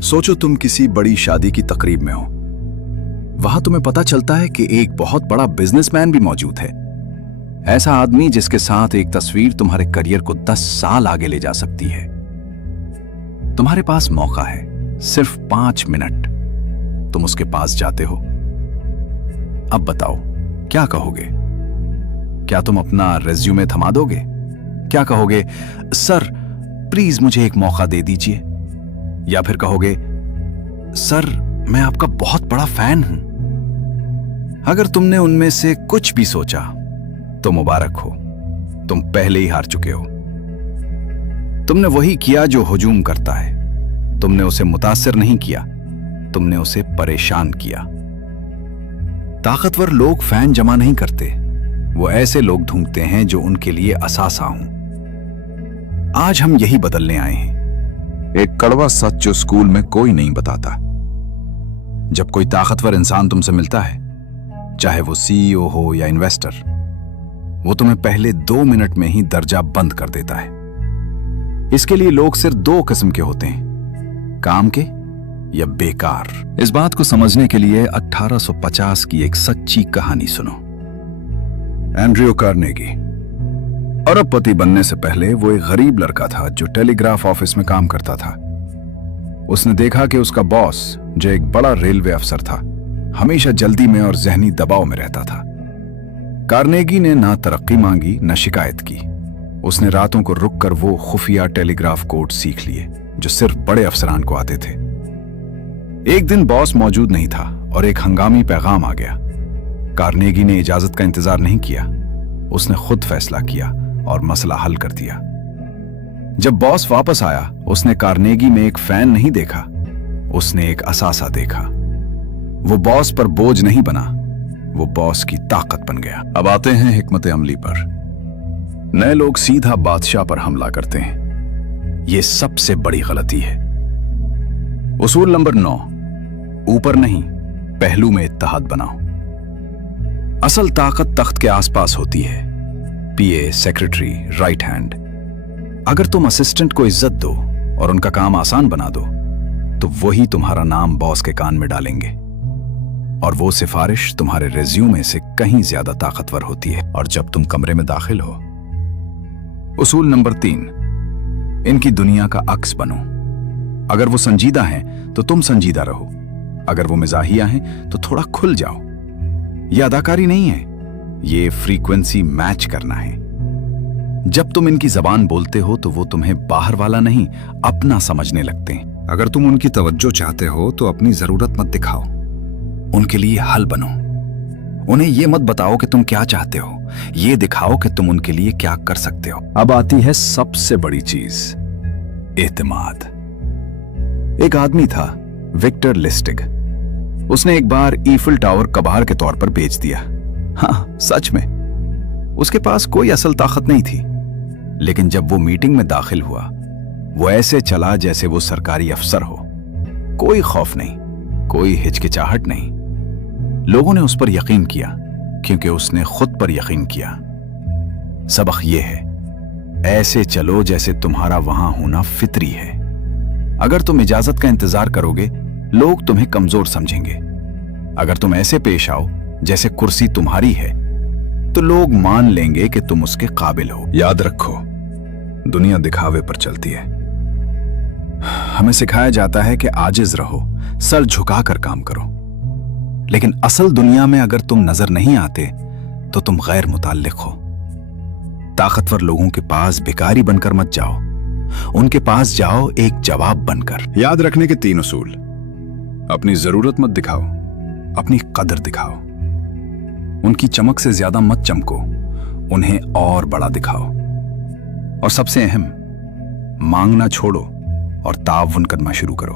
सोचो तुम किसी बड़ी शादी की तकरीब में हो। वहां तुम्हें पता चलता है कि एक बहुत बड़ा बिजनेसमैन भी मौजूद है। ऐसा आदमी जिसके साथ एक तस्वीर तुम्हारे करियर को 10 साल आगे ले जा सकती है। तुम्हारे पास मौका है, सिर्फ 5 मिनट। तुम उसके पास जाते हो। अब बताओ क्या कहोगे? क्या तुम अपना रेज्यूमे थमा दोगे? क्या कहोगे, सर प्लीज मुझे एक मौका दे दीजिए? या फिर कहोगे, सर मैं आपका बहुत बड़ा फैन हूं? अगर तुमने उनमें से कुछ भी सोचा तो मुबारक हो, तुम पहले ही हार चुके हो। तुमने वही किया जो हुजूम करता है। तुमने उसे मुतासिर नहीं किया, तुमने उसे परेशान किया। ताकतवर लोग फैन जमा नहीं करते, वो ऐसे लोग ढूंढते हैं जो उनके लिए असासा हों। आज हम यही बदलने आए हैं। एक कड़वा सच जो स्कूल में कोई नहीं बताता। जब कोई ताकतवर इंसान तुमसे मिलता है, चाहे वो सीईओ हो या इन्वेस्टर, वो तुम्हें पहले 2 मिनट में ही दरजा बंद कर देता है। इसके लिए लोग सिर्फ 2 किस्म के होते हैं, काम के या बेकार। इस बात को समझने के लिए 1850 की एक सच्ची कहानी सुनो। एंड्रयू कार्नेगी अरबपति बनने से पहले वो एक गरीब लड़का था जो टेलीग्राफ ऑफिस में काम करता था। उसने देखा कि उसका बॉस, जो एक बड़ा रेलवे अफसर था, हमेशा जल्दी में और जहनी दबाव में रहता था। कार्नेगी ने ना तरक्की मांगी न शिकायत की। उसने रातों को रुककर वो खुफिया टेलीग्राफ कोड सीख लिए जो सिर्फ बड़े अफसरान को आते थे। एक दिन बॉस मौजूद नहीं था और एक हंगामी पैगाम आ गया। कार्नेगी ने इजाजत का इंतजार नहीं किया, उसने खुद फैसला किया और मसला हल कर दिया। जब बॉस वापस आया, उसने कार्नेगी में एक फैन नहीं देखा, उसने एक असासा देखा। वो बॉस पर बोझ नहीं बना, वो बॉस की ताकत बन गया। अब आते हैं हिकमत अमली पर। नए लोग सीधा बादशाह पर हमला करते हैं। यह सबसे बड़ी गलती है। उसूल नंबर 9, ऊपर नहीं पहलू में इत्तेहाद बनाओ। असल ताकत तख्त के आसपास होती है, पीए, सेक्रेटरी, राइट हैंड। अगर तुम असिस्टेंट को इज्जत दो और उनका काम आसान बना दो, तो वही तुम्हारा नाम बॉस के कान में डालेंगे और वो सिफारिश तुम्हारे रिज्यूमे से कहीं ज्यादा ताकतवर होती है। और जब तुम कमरे में दाखिल हो, उसूल नंबर 3, इनकी दुनिया का अक्स बनो। अगर वो संजीदा हैं तो तुम संजीदा रहो, अगर वो मिजाहिया हैं तो थोड़ा खुल जाओ। ये अदाकारी नहीं है, ये फ्रीक्वेंसी मैच करना है। जब तुम इनकी जबान बोलते हो तो वो तुम्हें बाहर वाला नहीं, अपना समझने लगते हैं। अगर तुम उनकी तवज्जो चाहते हो तो अपनी जरूरत मत दिखाओ, उनके लिए हल बनो। उन्हें यह मत बताओ कि तुम क्या चाहते हो, ये दिखाओ कि तुम उनके लिए क्या कर सकते हो। अब आती है सबसे बड़ी चीज, एतमाद। एक आदमी था, विक्टर लिस्टिग। उसने एक बार ईफिल टावर कबाड़ के तौर पर बेच दिया। हाँ, सच में उसके पास कोई असल ताकत नहीं थी, लेकिन जब वो मीटिंग में दाखिल हुआ, वो ऐसे चला जैसे वो सरकारी अफसर हो। कोई खौफ नहीं, कोई हिचकिचाहट नहीं। लोगों ने उस पर यकीन किया क्योंकि उसने खुद पर यकीन किया। सबक ये है, ऐसे चलो जैसे तुम्हारा वहां होना फितरी है। अगर तुम इजाजत का इंतजार करोगे, लोग तुम्हें कमजोर समझेंगे। अगर तुम ऐसे पेश आओ जैसे कुर्सी तुम्हारी है, तो लोग मान लेंगे कि तुम उसके काबिल हो। याद रखो, दुनिया दिखावे पर चलती है। हमें सिखाया जाता है कि आजिज रहो, सर झुकाकर काम करो। लेकिन असल दुनिया में अगर तुम नजर नहीं आते तो तुम गैर मुताल्लिक हो। ताकतवर लोगों के पास भिखारी बनकर मत जाओ, उनके पास जाओ एक जवाब बनकर। याद रखने के 3 उसूल। अपनी जरूरत मत दिखाओ, अपनी कदर दिखाओ। उनकी चमक से ज्यादा मत चमको, उन्हें और बड़ा दिखाओ। और सबसे अहम, मांगना छोड़ो और ताउन करना शुरू करो।